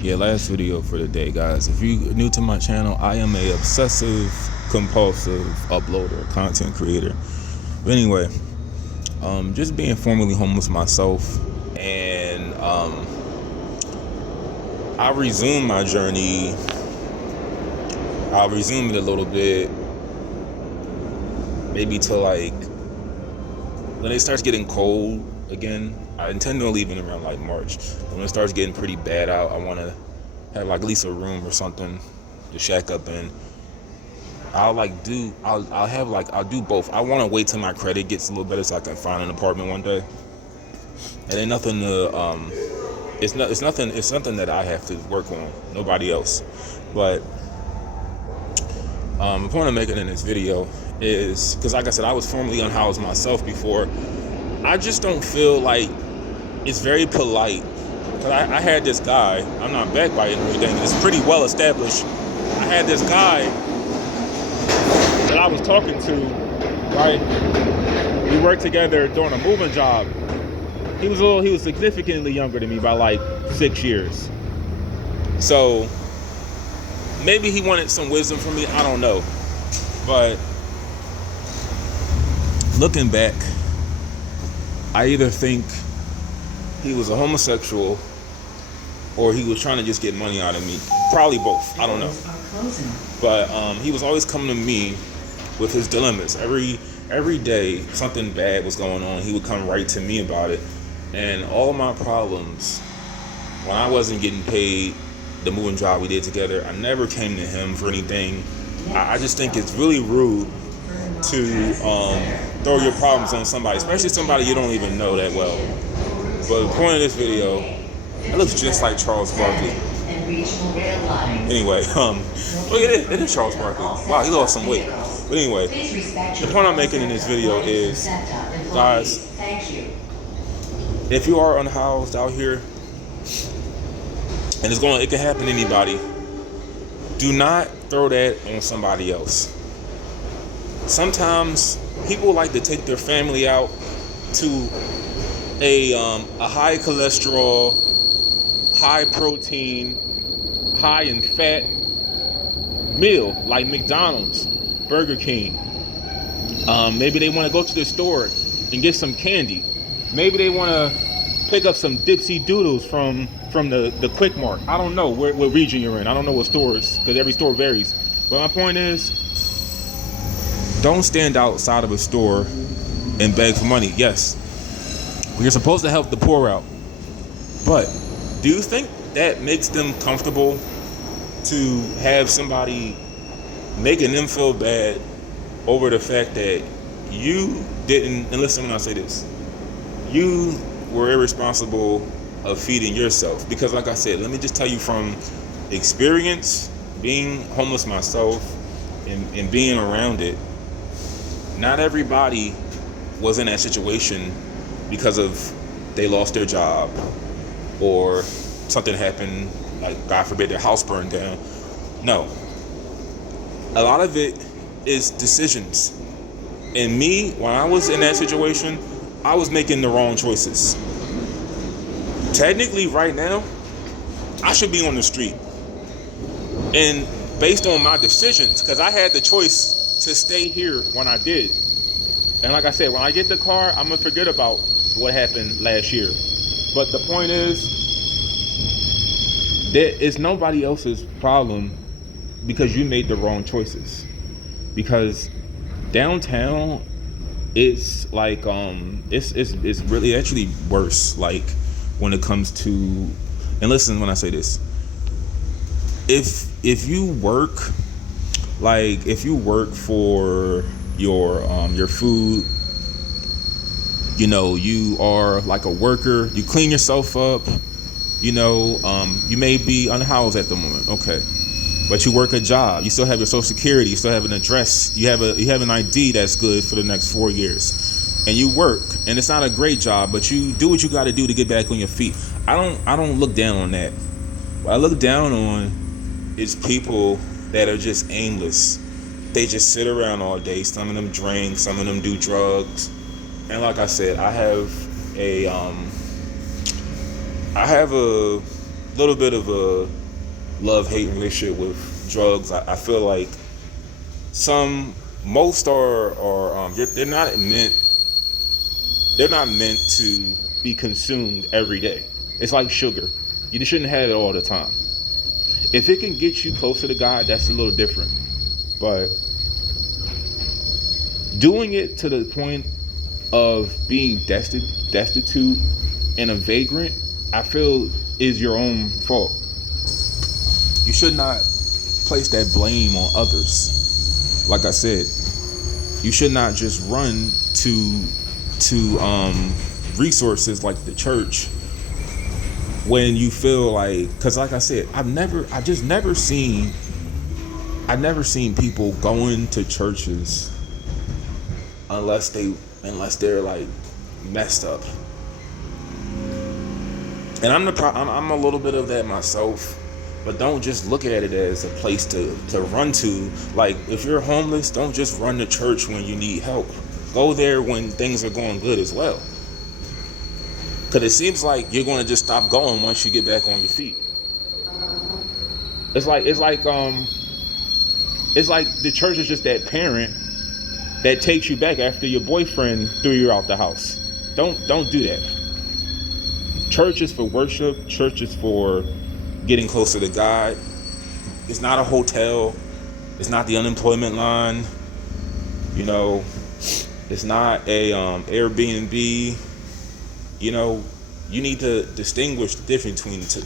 Yeah, last video for the day, guys. If you're new to my channel, I am a obsessive compulsive uploader, content creator. But anyway, just being formerly homeless myself, and I resumed my journey. I'll resume it a little bit, maybe to like when it starts getting cold again. I intend on leaving around like March. When it starts getting pretty bad out, I want to have like at least a room or something to shack up in. I'll do both. I want to wait till my credit gets a little better so I can find an apartment one day. And ain't nothing to it's something that I have to work on, nobody else. But the point I'm making in this video is because, like I said, I was formerly unhoused myself before. I just don't feel like it's very polite. I had this guy, I'm not backbiting or anything, it's pretty well established. I had this guy that I was talking to, right? We worked together doing a moving job. He was significantly younger than me by like 6 years. So maybe he wanted some wisdom from me, I don't know. But looking back, I either think he was a homosexual or he was trying to just get money out of me. Probably both, I don't know. But he was always coming to me with his dilemmas. Every day something bad was going on, he would come right to me about it. And all my problems, when I wasn't getting paid, the moving job we did together, I never came to him for anything. I just think it's really rude to throw your problems on somebody, especially somebody you don't even know that well. But the point of this video, it looks just like Charles Barkley. Anyway, look at it is Charles Barkley. Wow, he lost some weight. But anyway, the point I'm making in this video is, guys, if you are unhoused out here, and it can happen to anybody, do not throw that on somebody else. Sometimes people like to take their family out to a high cholesterol, high protein, high in fat meal like McDonald's, Burger King. Maybe they want to go to the store and get some candy. Maybe they want to pick up some Dipsy Doodles from the Quick Mart. I don't know what region you're in. I don't know what stores, because every store varies. But my point is, don't stand outside of a store and beg for money. Yes, you're supposed to help the poor out. But do you think that makes them comfortable to have somebody making them feel bad over the fact that you didn't, and listen when I say this, you were irresponsible of feeding yourself? Because like I said, let me just tell you from experience, being homeless myself and being around it, not everybody was in that situation because of they lost their job or something happened, like God forbid their house burned down. No, a lot of it is decisions. And me, when I was in that situation, I was making the wrong choices. Technically right now, I should be on the street. And based on my decisions, because I had the choice to stay here when I did. And like I said, when I get the car, I'm gonna forget about what happened last year. But the point is, that it's nobody else's problem because you made the wrong choices. Because downtown, it's like it's really actually worse. Like when it comes to, and listen when I say this, if you work, like if you work for your food, you know, you are like a worker, you clean yourself up, you know, you may be unhoused at the moment, okay, but you work a job, you still have your social security, you still have an address, you have an ID that's good for the next 4 years, and you work, and it's not a great job, but you do what you got to do to get back on your feet. I don't look down on that. What I look down on is people that are just aimless. They just sit around all day. Some of them drink, some of them do drugs. And like I said, I have a little bit of a love-hate relationship with drugs. I feel like most are they're not meant to be consumed every day. It's like sugar. You shouldn't have it all the time. If it can get you closer to God, that's a little different. But doing it to the point of being destitute and a vagrant, I feel is your own fault. You should not place that blame on others. Like I said, you should not just run to resources like the church when you feel like, because like I said, I never seen people going to churches unless they're like messed up. And I'm a little bit of that myself, but don't just look at it as a place to run to. Like, if you're homeless, don't just run to church when you need help. Go there when things are going good as well. Because it seems like you're going to just stop going once you get back on your feet. It's like the church is just that parent that takes you back after your boyfriend threw you out the house. Don't do that. Church is for worship. Church is for getting closer to God. It's not a hotel. It's not the unemployment line. You know, it's not a Airbnb. You know, you need to distinguish the difference between the two.